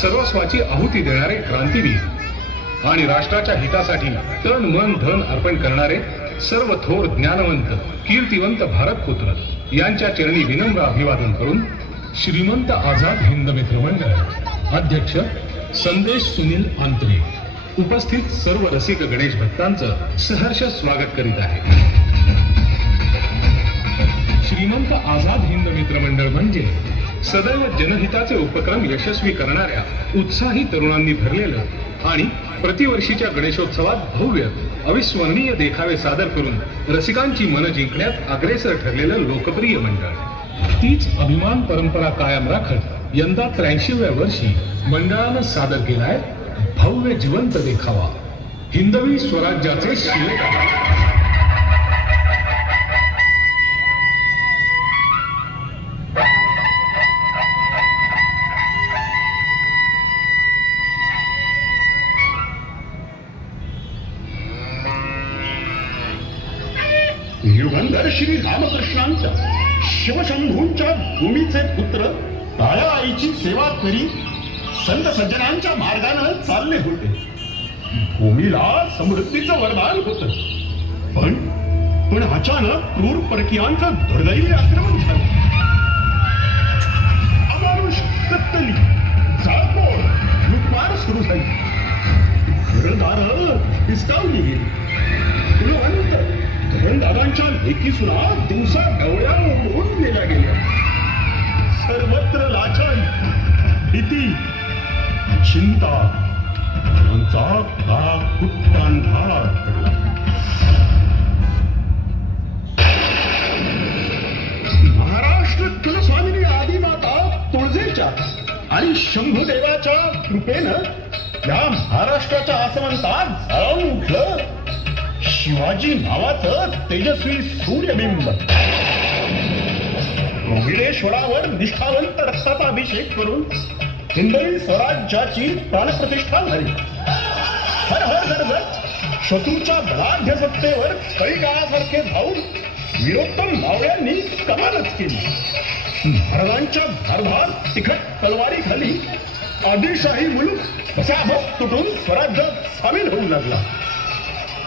सर्वस्वाची आहुती देणारे क्रांतीवीर आणि राष्ट्राच्या हितासाठी तन मन धन अर्पण करणारे सर्व थोर ज्ञानवंत कीर्तिवंत भारतपुत्र यांच्या चरणी विनम्र अभिवादन करून श्रीमंत आझाद हिंद मित्र मंडळ अध्यक्ष संदेश सुनील आंत्रे उपस्थित सर्व रसिक गणेश भक्तांचं सहर्ष स्वागत करीत आहे. श्रीमंत आझाद हिंद मित्र मंडळ म्हणजे सदैव जनहिताचे उपक्रम यशस्वी करणाऱ्या उत्साही तरुणांनी भरलेलं आणि प्रतिवर्षीच्या गणेशोत्सवात भव्य अविस्मरणीय देखावे सादर करून रसिकांची मनं जिंकण्यात अग्रेसर ठरलेलं लोकप्रिय मंडळ. तीच अभिमान परंपरा कायम राखत यंदा त्र्याऐंशीव्या वर्षी मंडळानं सादर केलाय भव्य जिवंत देखावा. हिंदवी स्वराज्याचे शिलेदार भूमीचे पुत्र काळ्या आईची सेवा करी संत सज्जनांच्या मार्गानं चालले होते. भूमीला समृद्धीचं वरदान होत. पण पण अचानक क्रूर परकीयांचं दुर्दैवी आक्रमण झालं. अमानुष कत्तली जाळपोळ लुटमार सुरू झाली. घरदार हिसकावली गेली. कुलवंत धरणदादांच्या लेकीसुना दिवसा डवळ्या उडवून नेल्या गेल्या. सर्वत्र लाचन भीती चिंता यांचा काळा कुट्टांधार महाराष्ट्र कुलस्वामिनी आदिमाता तुळजेच्या आणि शंभुदेवाच्या कृपेनं या महाराष्ट्राच्या आसमंतात झळून उठलं शिवाजी नावाचं तेजस्वी सूर्यबिंब. रोहिडेश्वरावर निष्ठावंत रक्ताचा अभिषेक करून हिंदवी स्वराज्याची प्राणप्रतिष्ठा झाली. हर हर गडगड शत्रूच्या बलाढ्य सत्तेवर कळी काळासारखे धावून विरोत्तम मावळ्यांनी कमालच केली. महाराजांच्या धारधार तिखट तलवारी खाली आदिलशाही मुलूक कसाबस तुटून स्वराज्यात सामील होऊ लागला.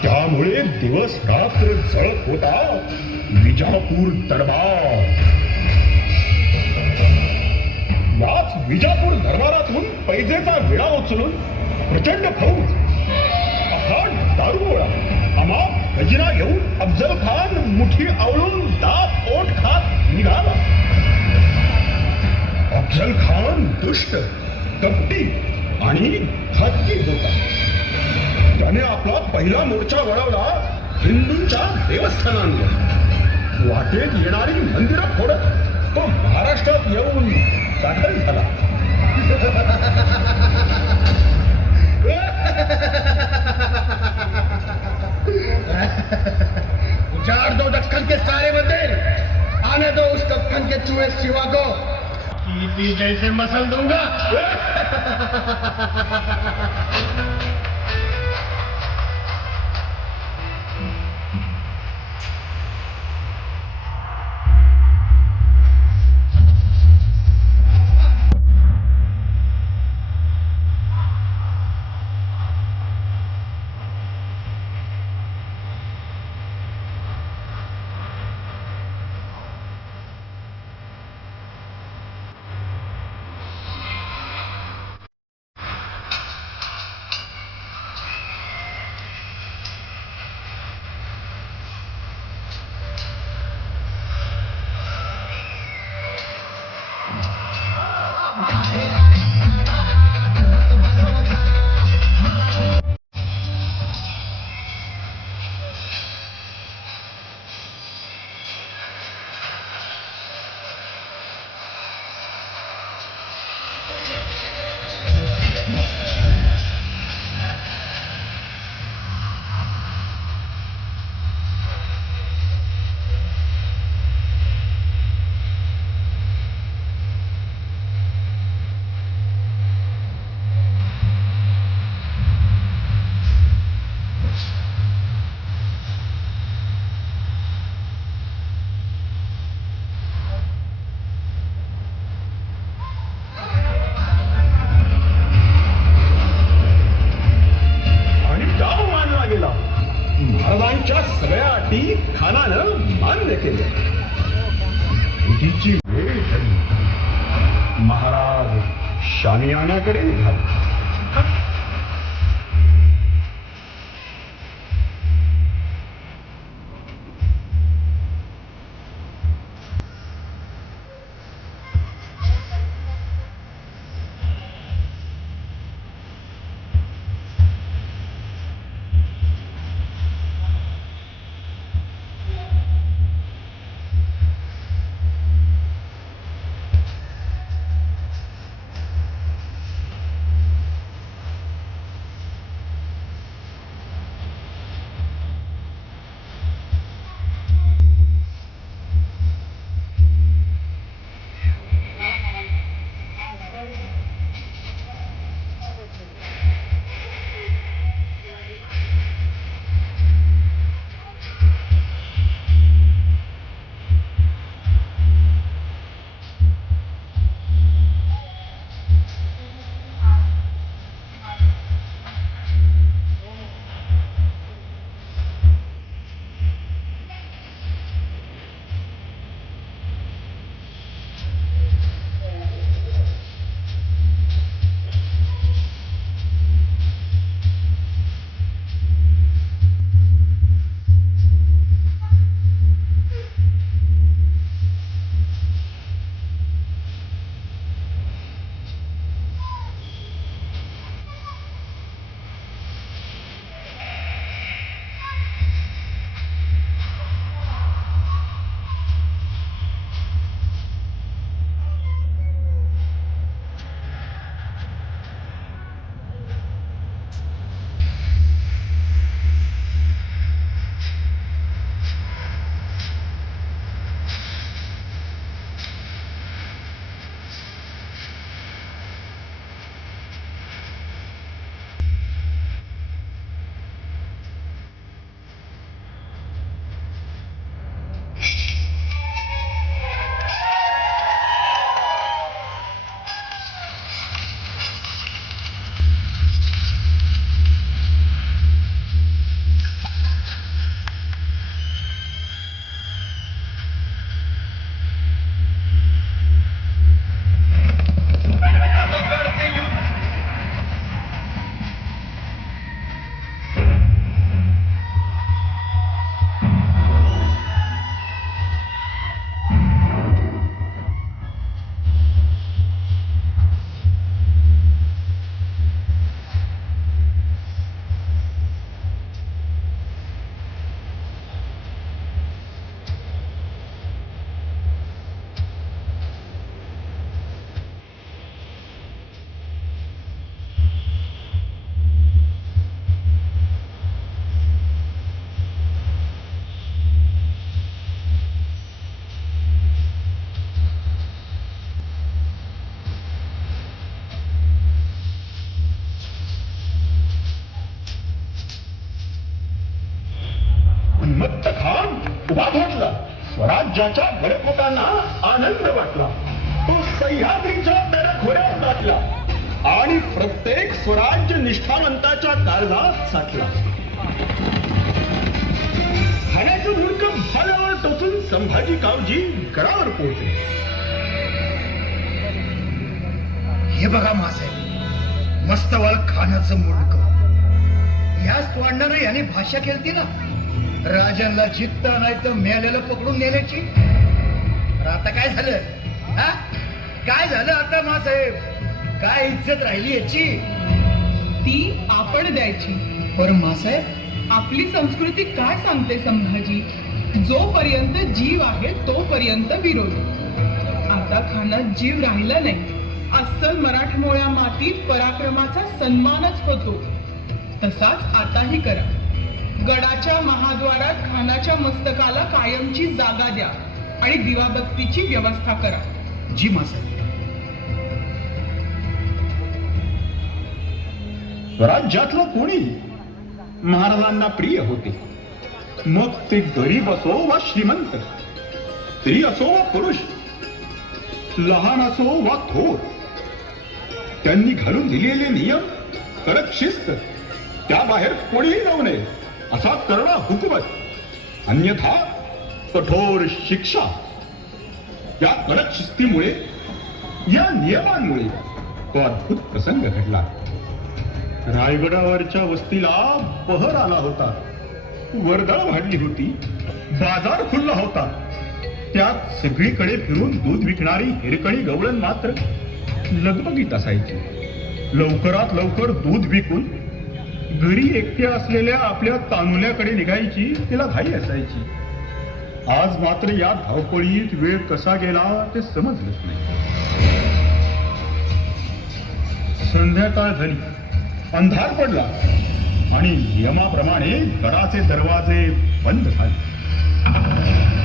त्यामुळे दिवस रात्र जळत होता विजापूर दरबार. विजापूर दरबारातून पैजेचा विळा उचलून प्रचंड फौज अफाट दारुगोळा अमाप खजिना घेऊन अफजल खान मुठी आवळून दात ओट खात निघाला. अफजल खान दुष्ट कपटी आणि घातकी होता. त्याने आपला पहिला मोर्चा वळवला हिंदूंच्या देवस्थानांवर. वाटेत येणारी मंदिरं फोडत तो महाराष्ट्रात येऊन दाखल झाला. उजाड़ दो दक्कन के सारे मंदिर आने दो उस दक्कन के चूहे शिवा को। जैसे मसल दूँगा। स्वराज्य निष्ठावंताच्या काळजात साठला. खाण्याचं मुंडक भाल्यावर टोचून संभाजी कावजी गडावर पोहोचले. हे बघा मासाहेब मस्त वाळ खाण्याचं मुंडक याच तोंडानं याने भाषा केलती ना? राजांना जित्ता नाही तर मेलेलं पकडून नेण्याची आता काय झालं? हा? काय झालं आता मासाहेब काय इज्जत राहिली याची? ती आपण द्यायची. पर मासाहेब आपली संस्कृती काय सांगते संभाजी? जोपर्यंत जीव आहे तोपर्यंत विरोध. आता खानात जीव राहिला नाही. अस्सल मराठमोळ्या मातीत पराक्रमाचा सन्मानच होतो. तसाच आताही करा. गडाच्या महाद्वारात खानाच्या मस्तकाला कायमची जागा द्या आणि दिवाबत्तीची व्यवस्था करा. जी मासाहेब. राज्यातलं कोणी महाराजांना प्रिय होते. मग ते गरीब असो वा श्रीमंत स्त्री असो वा पुरुष लहान असो वा थोर त्यांनी घालून दिलेले नियम कडक शिस्त त्याबाहेर कोणीही जाऊ नये असा करणा हुकूमत अन्यथा कठोर शिक्षा या कडक शिस्तीमुळे या नियमांमुळे तो अद्भुत प्रसंग घडला. रायगडावरच्या वस्तीला बहर आला होता. वर्दळ वाढली होती. बाजार खुलला होता. त्यात सगळीकडे फिरून दूध विकणारी हिरकणी गवळण मात्र लगबगीत असायची. लवकरात लवकर दूध विकून घरी एकट्या असलेल्या आपल्या तानुल्याकडे निघायची तिला घाई असायची. आज मात्र या धावपळीत वेळ कसा गेला ते समजलंच नाही. संध्याकाळ झाली. अंधार पडला आणि नियमाप्रमाणे घराचे दरवाजे बंद झाले.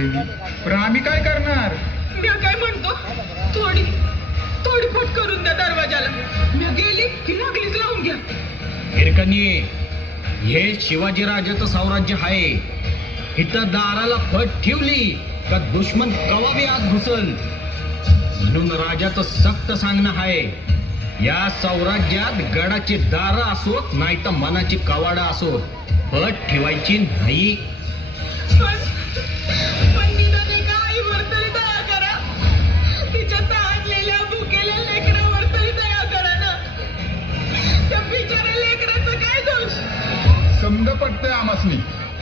बहिणी पण आम्ही काय करणार? मी काय म्हणतो? थोडी थोडी फट करून द्या दरवाजाला. मी गेली की लागलीच लावून घ्या. हिरकणी हे शिवाजीराजाचं साम्राज्य आहे. इथं दाराला फट ठेवली का दुश्मन कवा बी आत घुसल? म्हणून राजाचं सक्त सांगणं आहे या साम्राज्यात गडाची दारं असोत नाही तर मनाची कवाडा असोत. फट ठेवायची नाही.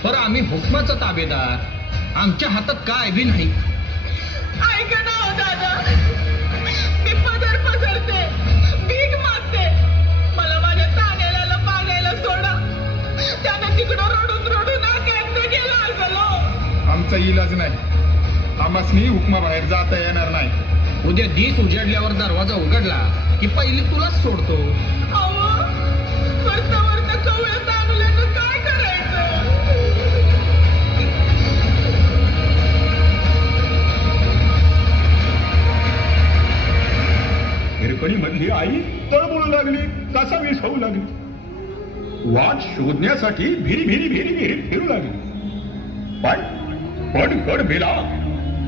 पर आम्ही हुकमाचा ताबेदार. आमच्या हातात काय बी नाही. ऐका ना हो दादा. मी पदर पसरते. भीक मागते. मला माझ्या ताण्याला सोडा. त्यानं तिकडं रडून रडून आकांत गेला असेल हो. आमचा इलाज नाही. आमासनी हुकमा बाहेर जाता येणार नाही. उद्या दिस उजाडल्यावर दरवाजा उघडला की पहिली तुलाच सोडतो. हिरकणी मधली आई तळमळू लागली कासावीस होऊ लागली. वाट शोधण्यासाठी भिरी भिरी भिरी भिरी फिरू लागली. पण पण गड भेला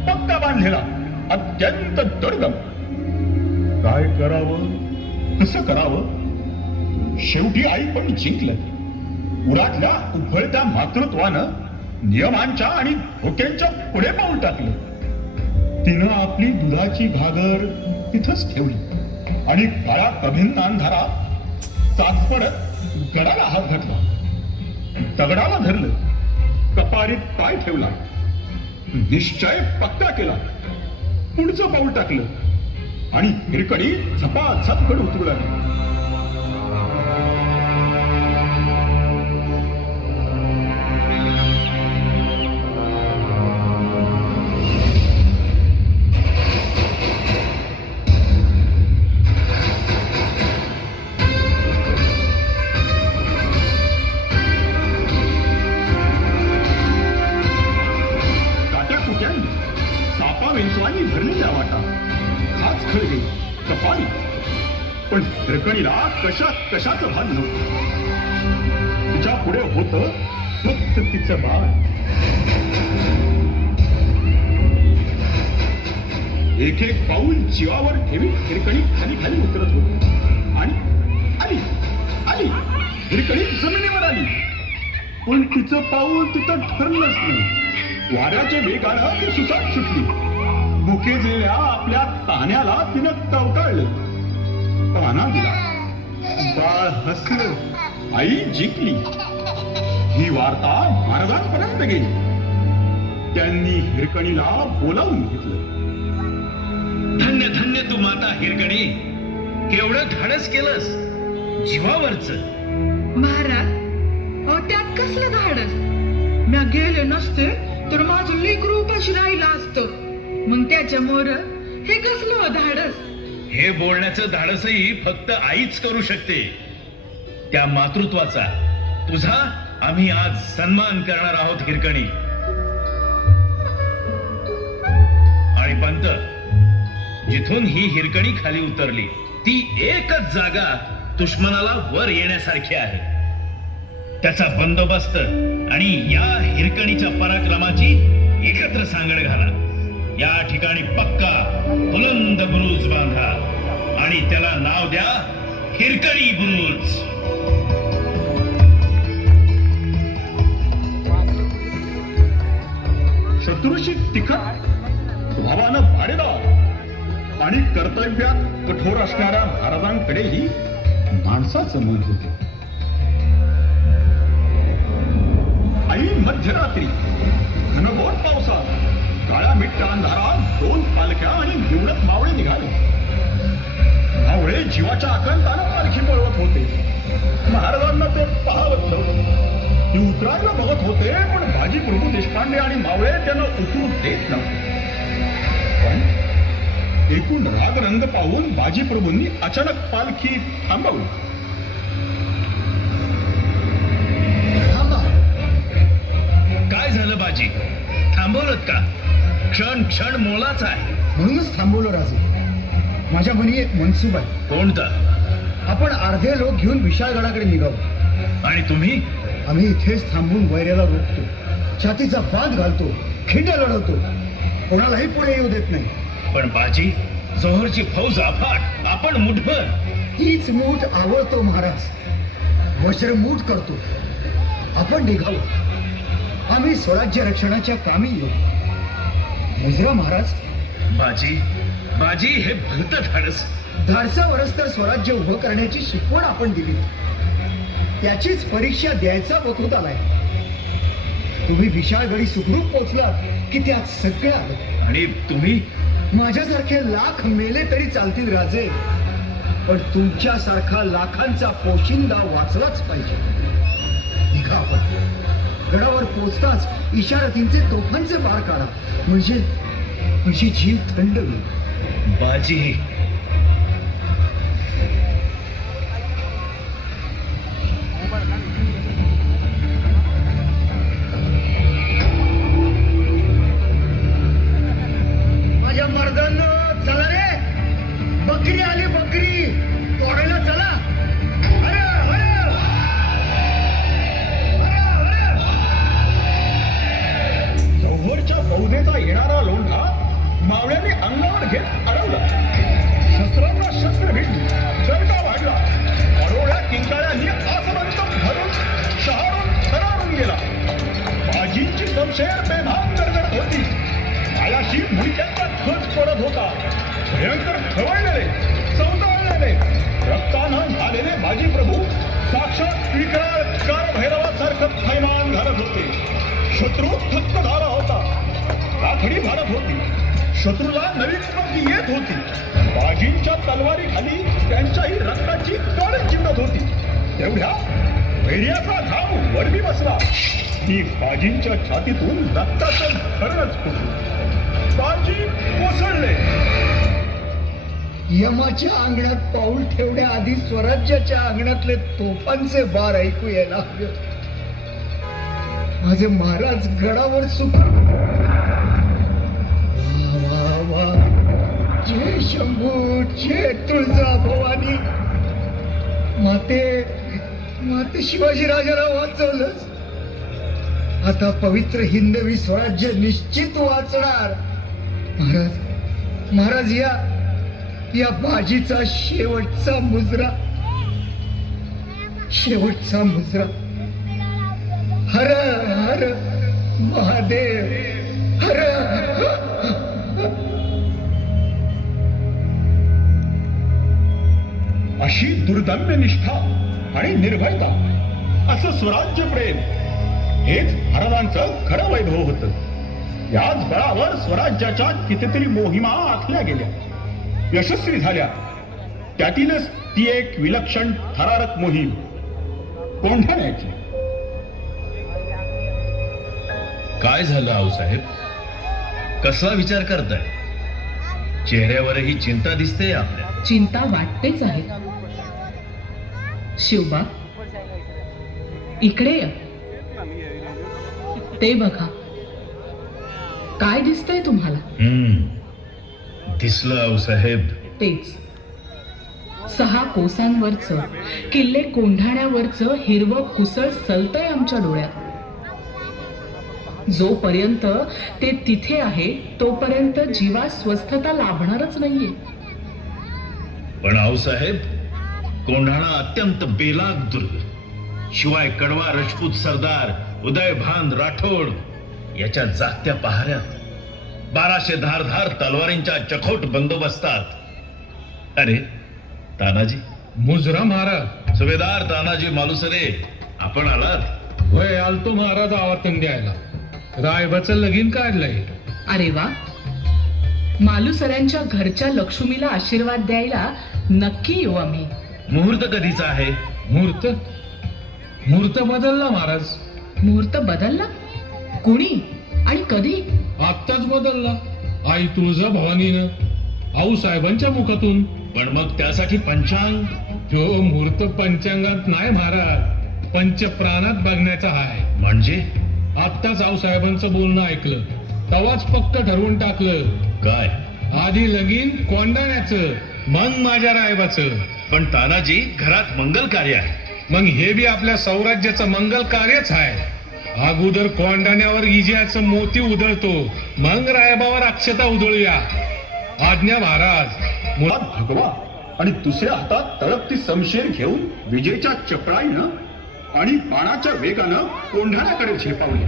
पक्का बांधलेला अत्यंत दुर्गम. काय करावं? कसं करावं? शेवटी आई पण जिंकलं. उरातल्या उफळत्या मातृत्वानं नियमांच्या आणि धोक्यांच्या पुढे पाऊल टाकलं. तिनं आपली दुधाची घागर तिथंच ठेवली. आणि काळा अभिन्न अंधारात चाचपडत गडाला हात घातला. दगडाला धरलं. कपारीत पाय ठेवला. निश्चय पक्का केला. पुढचं पाऊल टाकलं. आणि हिरकडी झपाझप गड उतरू लागली पण कशात कशाच भान नव्हतं? तिच्या पुढे होत फक्त तिचं बाळ. एक एक पाऊल जीवावर ठेवी हिरकणी खाली खाली उतरत होती. आणि आली आली. हिरकणी जमिनीवर आली. पण तिचं पाऊल तिथं ठरलंच नाही. वाऱ्याच्या वेगानं ती सुसाट सुटली. बुकेजलेल्या आपल्या ताण्याला तिनं टवकाळलं पाना दिला. बाळ हसलं आई जिंकली. ही वार्ता महाराजांपर्यंत गेली. त्यांनी हिरकणीला बोलावून घेतलं. धन्य धन्य तू माता हिरकणी. केवढं धाडस केलंस. जीवावरच. महाराज अहो त्यात कसलं धाडस? म्या गेले नसते तर माझं लेकरू उपाशी राहिलं असतं. मग त्याच्यामुळ हे कसलं धाडस? हे बोलण्याचं धाडसही फक्त आईच करू शकते. त्या मातृत्वाचा तुझा आम्ही आज सन्मान करणार आहोत हिरकणी. आणि पंत जिथून ही हिरकणी खाली उतरली ती एकच जागा दुश्मनाला वर येण्यासारखी आहे. त्याचा बंदोबस्त आणि या हिरकणीच्या पराक्रमाची एकत्र सांगड घाला. या ठिकाणी पक्का बुलंद बुरुज बांधा. आणि त्याला नाव द्या हिरकणी बुरुज. शत्रूशी तिखट स्वभावानं भाडेदार आणि कर्तव्यात कठोर असणाऱ्या महाराजांकडेही माणसाचं मन होते. आई मध्यरात्री घनघोर पावसात काळ्या मिट्ट अंधारात दोन पालख्या आणि निवडक मावळे निघाले. मावळे जीवाच्या आकांतानं पालखी पळवत होते. महाराजांना ते पाहावत नव्हतं ती उतरायला बघत होते पण बाजी प्रभू देशपांडे आणि मावळे त्यांना उतरू देत नव्हते. पण एकूण राग रंग पाहून बाजी प्रभूंनी अचानक पालखी थांबवली. थांबा. काय झालं बाजी? थांबवलं का? क्षण क्षण मोलाचा आहे. म्हणूनच थांबवलं राजे. माझ्या मनी एक मनसूब आहे. कोणता? आपण अर्धे लोक घेऊन विशाळगडाकडे निघावं. आणि तुम्ही? आम्ही इथेच थांबून वैऱ्याला रोखतो. छातीचा बांध घालतो. खिंड लढवतो. कोणालाही पुढे येऊ देत नाही. पण बाजी जोहरची फौज अफाट आपण मुठभर. हीच मूठ आवडतो महाराज. वज्र मूठ करतो. आपण निघावं. आम्ही स्वराज्य रक्षणाच्या कामी येऊ. मुजरा महाराज. बाजी बाजी हे भलत धाडस. धाडसावरच तर स्वराज्य उभं करण्याची शिकवण आपण दिली. त्याचीच परीक्षा द्यायचा वखूत आलाय. तुम्ही विशाळगडी सुखरूप पोचला की त्यात सगळं आलं. आणि तुम्ही? माझ्यासारखे लाख मेले तरी चालतील राजे. पण तुमच्यासारखा लाखांचा पोशिंदा वाचलाच पाहिजे. निघा आपण. गडावर पोचताच इशारतींचे तोफांचे पार काढा. म्हणजे म्हणजे जीव थंड होईल. बाजी शत्रू थक्क झाला होता. राखडी भारत होती. शत्रूला नवीन कृती येत होती. बाजींच्या तलवारी खाली त्यांच्याही रक्ताची कळ चिवडत होती. तेवढ्या वैर्याचा घाम वरवी बसला. ही बाजींच्या छातीतून रक्ताचं धरणच फुटलं. बाजी कोसळले. यमाच्या अंगणात पाऊल ठेवण्याआधी स्वराज्याच्या अंगणातले तोफांचे बार ऐकू यायला हवे होते. माझे महाराज गडावर सुख वा वा जय शंभू जय तुळजा भवानी माते माते शिवाजी राजाला वाचवलंच आता पवित्र हिंदवी स्वराज्य निश्चित वाचणार. महाराज महाराज या या बाजीचा शेवटचा मुजरा. शेवटचा मुजरा. हर हर महादेव हर अशी दुर्दम्य निष्ठा आणि निर्भयता असं स्वराज्य प्रेम हेच महाराजांचं खरं वैभव होत. याच बळावर स्वराज्याच्या कितीतरी मोहिमा आखल्या गेल्या. यशस्वी झाल्या. त्यातीलच ती एक विलक्षण थरारक मोहीम. कोंढाण्याची. काय झालं आऊसाहेब कसला विचार करताय? चेहऱ्यावरही चिंता दिसते आपल्या. चिंता वाटतेच आहे. शिवबा इकडे या. ते बघा. काय दिसतंय तुम्हाला? हम्म. दिसलं आऊसाहेब तेच. सहा कोसांवरचं किल्ले कोंढाण्यावरचं हिरवं कुसळ सलतय आमच्या डोळ्यात. जोपर्यंत ते तिथे आहे तोपर्यंत जीवा स्वस्थता लाभणारच नाहीये. पण आऊसाहेब कोंढाणा अत्यंत बेलाग दुर्ग. शिवाय कडवा राजपूत सरदार उदयभान राठोड याच्या जागत्या पहाऱ्यात. बाराशे धारधार तलवारींच्या चखोट बंदोबस्तात. अरे तानाजी. मुजरा महाराज. सुभेदार तानाजी मालुसरे आपण आलात? होय आलतो महाराज आवर्तन द्यायला. रायबाचं लगीन काढलंय. अरे वा. मालुसऱ्यांच्या घरच्या लक्ष्मीला आशीर्वाद द्यायला नक्की येऊ आम्ही. मुहूर्त कधीचा आहे? मूर्त मूर्त बदलला महाराज. मुहूर्त बदलला? कुणी? आणि कधी? आत्ताच बदलला. आई तुळजा भवानीनं. आऊ साहेबांच्या मुखातून. पण मग त्यासाठी पंचांग? जो मुहूर्त पंचांगात नाही महाराज. पंचप्राणात बघण्याचा हाय. म्हणजे? आत्ताच आऊ साहेबांचं बोलणं ऐकलं. तवाच पक्क ठरवून टाकलं. काय? आधी लगीन कोंडाण्याचं मग माझ्या रायबाचं. पण तानाजी घरात मंगल कार्य आहे. मग हे बी आपल्या सौराज्याचं मंगल कार्यच आहे. अगोदर कोंडाण्यावर इजियाचं मोती उधळतो. मग रायबावर अक्षता उधळूया. आज्ञा महाराज. मुळात भगवा. आणि दुसऱ्या हातात तळपती समशेर घेऊन विजेच्या चपळाईनं आणि बाणाच्या वेगानं कोंढाऱ्याकडे झेपावले.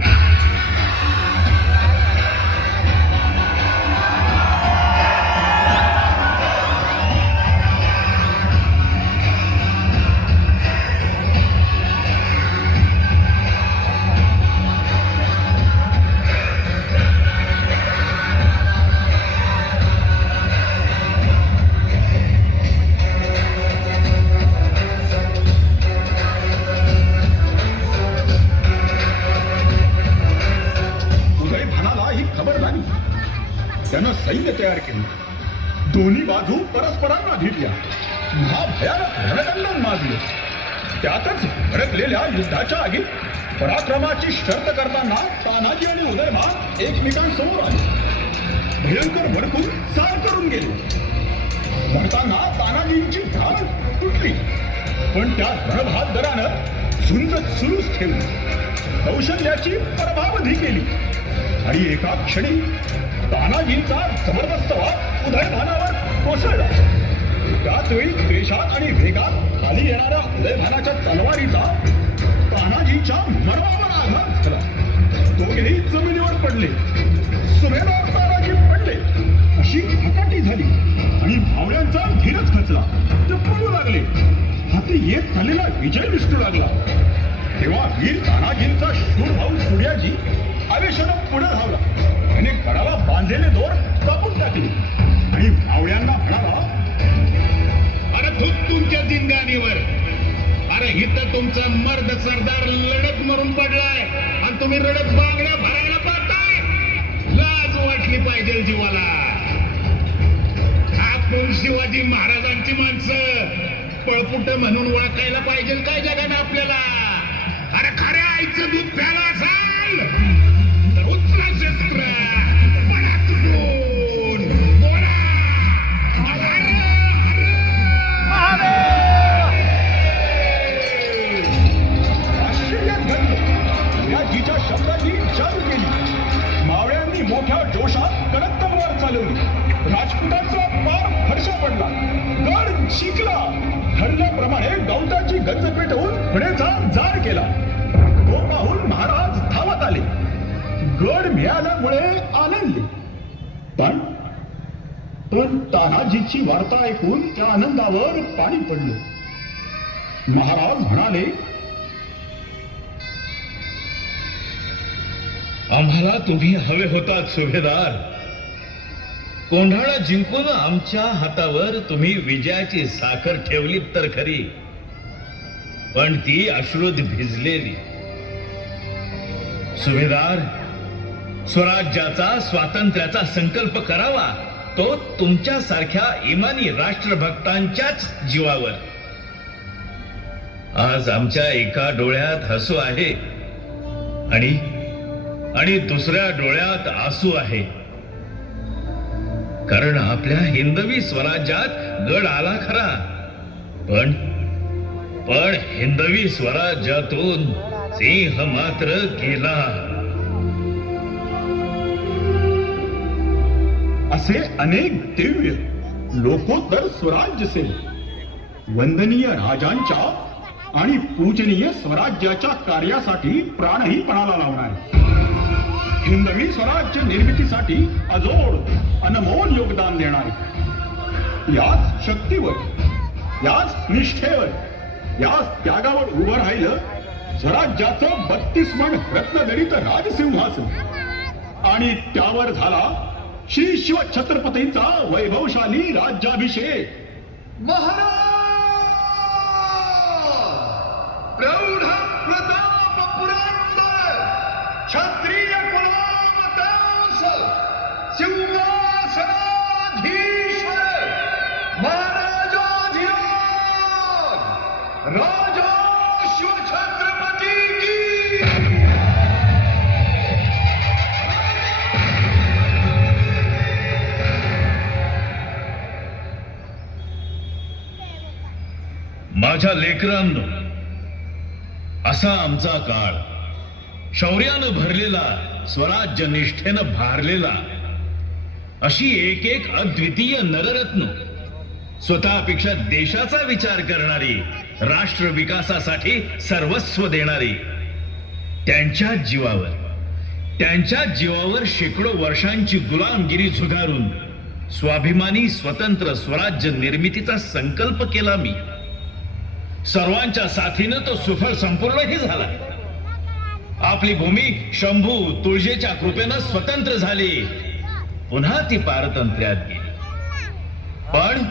त्याची परभावधी केली आणि एका क्षणी तानाजींचा जबरदस्त वाद उदयभानावर कोसळला. त्याच वेळी द्वेषात आणि वेगात खाली येणाऱ्या उदयभानाच्या तलवारीचा तानाजीच्या मरवावर आघात झाला. दोघेही जमिनीवर पडले. सुभेदार तानाजी पडले. अशी हकाटी झाली. आणि भावड्यांचा धीरच खचला. ते पळू लागले. हाती येत झालेला विजय दिसू लागला. तेव्हा वीर तानाजींचा शूर भाऊ सूर्याजी आवेशानं पुढे धावला. त्याने गडाला बांधलेले दोर कापून टाकले. आणि मावळ्यांना म्हणाला अरे थूक तुमच्या दिनगाणीवर अरे इथं तुमचा मर्द सरदार लढत मरून पडलाय. आणि तुम्ही रडत बांगड्या भरायला पाहताय. लाज वाटली पाहिजे जीवाला. आपण शिवाजी महाराजांची माणसं. पळपुट म्हणून ओळखायला पाहिजे काय जगानं आपल्याला? खऱ्या आईचं दूध प्याला आम्हाला तुम्ही हवे होतात सुभेदार. कोंढाळा जिंकून आमच्या हातावर तुम्ही विजयाची साखर ठेवलीत तर खरी. पण ती अश्रुत भिजलेली. सुभेदार स्वराज्याचा स्वातंत्र्याचा संकल्प करावा. तो तुमच्या सारख्या इमानी राष्ट्रभक्तांच्याच जीवावर. आज आमच्या एका डोळ्यात हसू आहे. आणि आणि दुसऱ्या डोळ्यात आसू आहे. कारण आपल्या हिंदवी स्वराज्यात गड आला खरा. पण पण हिंदवी स्वराज्यातून सिंह मात्र गेला. असे अनेक दिव्य लोकोत्तर स्वराज्य से वंदनीय राजांच्या आणि पूजनीय स्वराज्याच्या कार्यासाठी प्राणही पणाला लावणार. हिंदवी स्वराज्य निर्मितीसाठी अजोड अनमोल योगदान देणारे. याच शक्तीवर याच निष्ठेवर याच त्यागावर उभं राहिलं स्वराज्याचं बत्तीस मण रत्नजडित राजसिंहासन. आणि त्यावर झाला श्री शिव छत्रपतींचा वैभवशाली राज्याभिषेक. महाराज! प्रौढ प्रताप माझ्या लेकरांनो असा आमचा काळ. शौर्यानं भरलेला स्वराज्य निष्ठेनं भारलेला अशी एक एक अद्वितीय नररत्न स्वतःपेक्षा देशाचा विचार करणारी राष्ट्र विकासासाठी सर्वस्व देणारी त्यांच्या जीवावर त्यांच्या जीवावर शेकडो वर्षांची गुलामगिरी झुगारून स्वाभिमानी स्वतंत्र स्वराज्य निर्मितीचा संकल्प केला मी. सर्वांच्या साथीनं तो सुफळ संपूर्णही झाला. आपली भूमी शंभू तुळजेच्या कृपेनं स्वतंत्र झाली. पुन्हा ती पारतंत्र्यात गेली. पण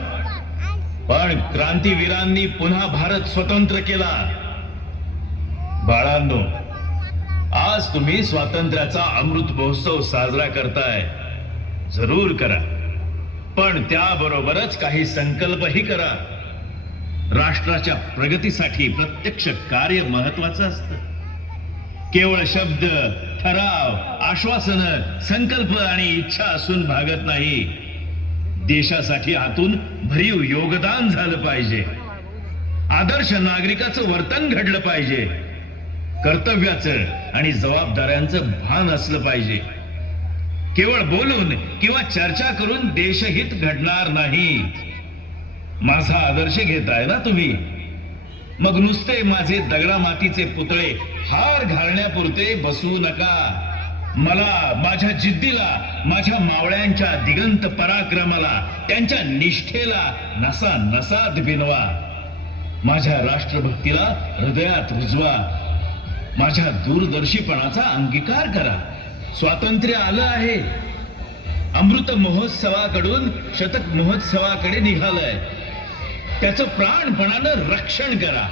पण क्रांतीवीरांनी पुन्हा भारत स्वतंत्र केला. बाळांनो आज तुम्ही स्वातंत्र्याचा अमृत महोत्सव साजरा करताय. जरूर करा. पण त्याबरोबरच काही संकल्पही करा. राष्ट्राच्या प्रगतीसाठी प्रत्यक्ष कार्य महत्वाचं असतं. केवळ शब्द ठराव आश्वासन संकल्प आणि इच्छा असून भागत नाही. देशासाठी आतून भरीव योगदान झालं पाहिजे. आदर्श नागरिकाचं वर्तन घडलं पाहिजे. कर्तव्याचं आणि जबाबदाऱ्यांचं भान असलं पाहिजे. केवळ बोलून किंवा चर्चा करून देशहित घडणार नाही. माझा आदर्श घेताय ना तुम्ही? मग नुसते माझे दगडा मातीचे पुतळे हार घालण्यापुरते बसू नका. मला माझ्या जिद्दीला माझ्या मावळ्यांच्या दिगंत पराक्रमाला त्यांच्या निष्ठेला नसा नसात बिनवा. माझ्या राष्ट्रभक्तीला हृदयात रुजवा. माझ्या दूरदर्शीपणाचा अंगीकार करा. स्वातंत्र्य आलं आहे. अमृत महोत्सवाकडून शतक महोत्सवाकडे निघालंय. त्याचं प्राणपणानं रक्षण करा.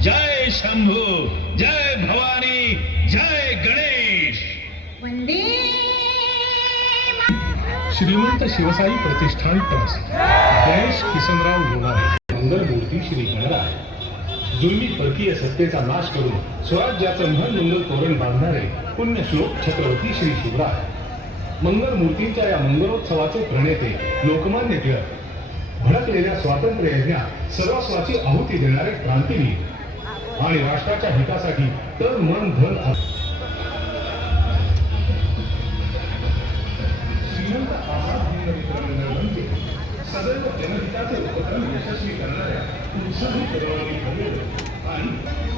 जय शंभू जय भवानी जय गणेश. श्रीमंत शिवसाई प्रतिष्ठान ट्रस्ट. गणेश किसनराव लोणारे मंगलमूर्ती श्री गणराय. जुलमी परकीय सत्तेचा नाश करून स्वराज्याचं म्हण मंगल तोरण बांधणारे पुण्यश्लोक छत्रपती श्री शिवराय. मंगलमूर्तींच्या या मंगलोत्सवाचे प्रणेते लोकमान्य टिळक. भडकलेल्या स्वातंत्र्य यज्ञात सर्वस्वाची आहुती देणारे क्रांतिवीर आणि राष्ट्राच्या हितासाठी तर मन धन श्रीमंत आझाद हिंद म्हणजे सदैव जनहिताचे उपक्रम यशस्वी करणाऱ्या उत्साही आणि